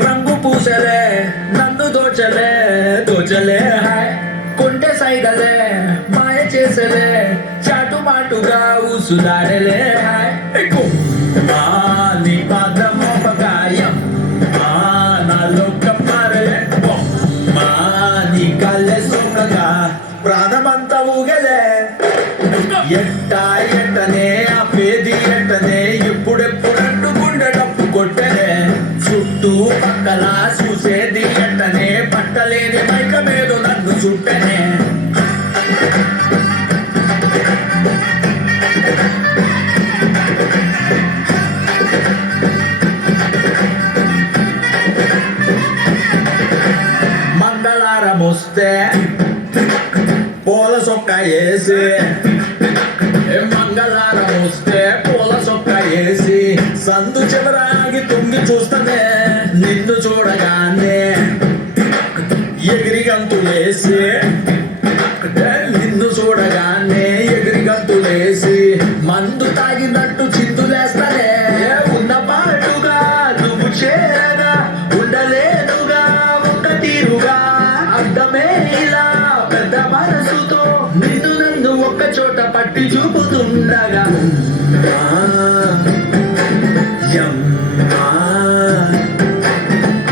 రంగు పూసలే నన్ను దోచలే దోచలే హాయ్ కొంటె సైగలే మాయ చేసలే చాటు మాటుగా ఊసులాడలే హాయ్ మా నీ పాదం మోపకాయం మా నాలో కమ్మారలే మా నీ కళ్ళె సొంగగా ప్రాణమంతా ఊగలే ఎట్టా ఎట్టనే ఆ పేది ఎట్టనే ఎప్పుడెప్పుడంటూ గుండె డప్పు కొట్టనే చుట్టూ పక్కల చూసేది ఎట్టనే పట్టలేని మైక మీద నన్ను చుట్టనే మంగళారం వస్తే పూల సొక్క వేసి మంగళారం వస్తే పూల సొక్క వేసి సందు చివరాగి తుంగి చూస్తనే నిన్ను చూడగానే ఎగిరి గంతులేసి నిన్ను చూడగానే ఎగిరి గంతులేసి మందు తాగినట్టు చిందులేస్తానే ఉన్న పాటుగా నువ్వు చేరగా ఉండలేదుగా ఒక తీరుగా అర్థమే ఇలా పెద్ద మనసుతో నిన్ను నన్ను ఒక్క చోట పట్టి చూపుతుండగా యమ్మా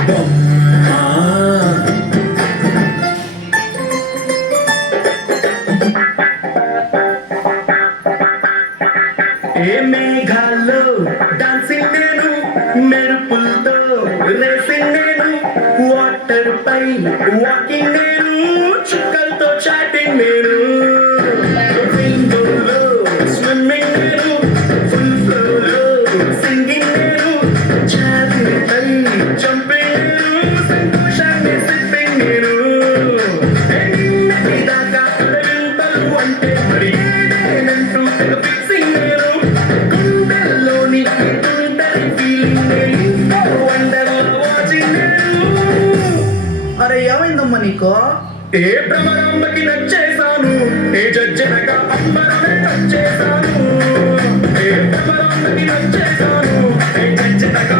బొమ్మా ఏ మేఘాల్లో డాన్సింగ్ నేను మెరుపులతో రేసింగ్ నేను వాటర్ పై వాకింగ్ నేను చుక్కలతో చాటింగ్ నేను రెయిన్బోలో స్విమ్మింగ్ నేను ఫుల్ ఫ్లోలో సింగింగ్ నేను చాటింగ్పై జంపింగ్ నేను సంతోషాన్ని సిప్పింగ్ నేను నిన్నటి దాకా వింతలు అంటే మరి ఏదేనంటూ ఫిక్సింగ్ నేను గుండెల్లోని గుండెల ఫీలింగ్ వండర్లో వాచింగ్ నేను. అరే ఏమైందమ్మా నీకో ఏ భ్రమరాంబకి నచ్చేశాను ఏ జడ్జనక అంబరమే టచ్ చేశాను ఏ భ్రమరాంబకి నచ్చేశాను ఏ జడ్జనక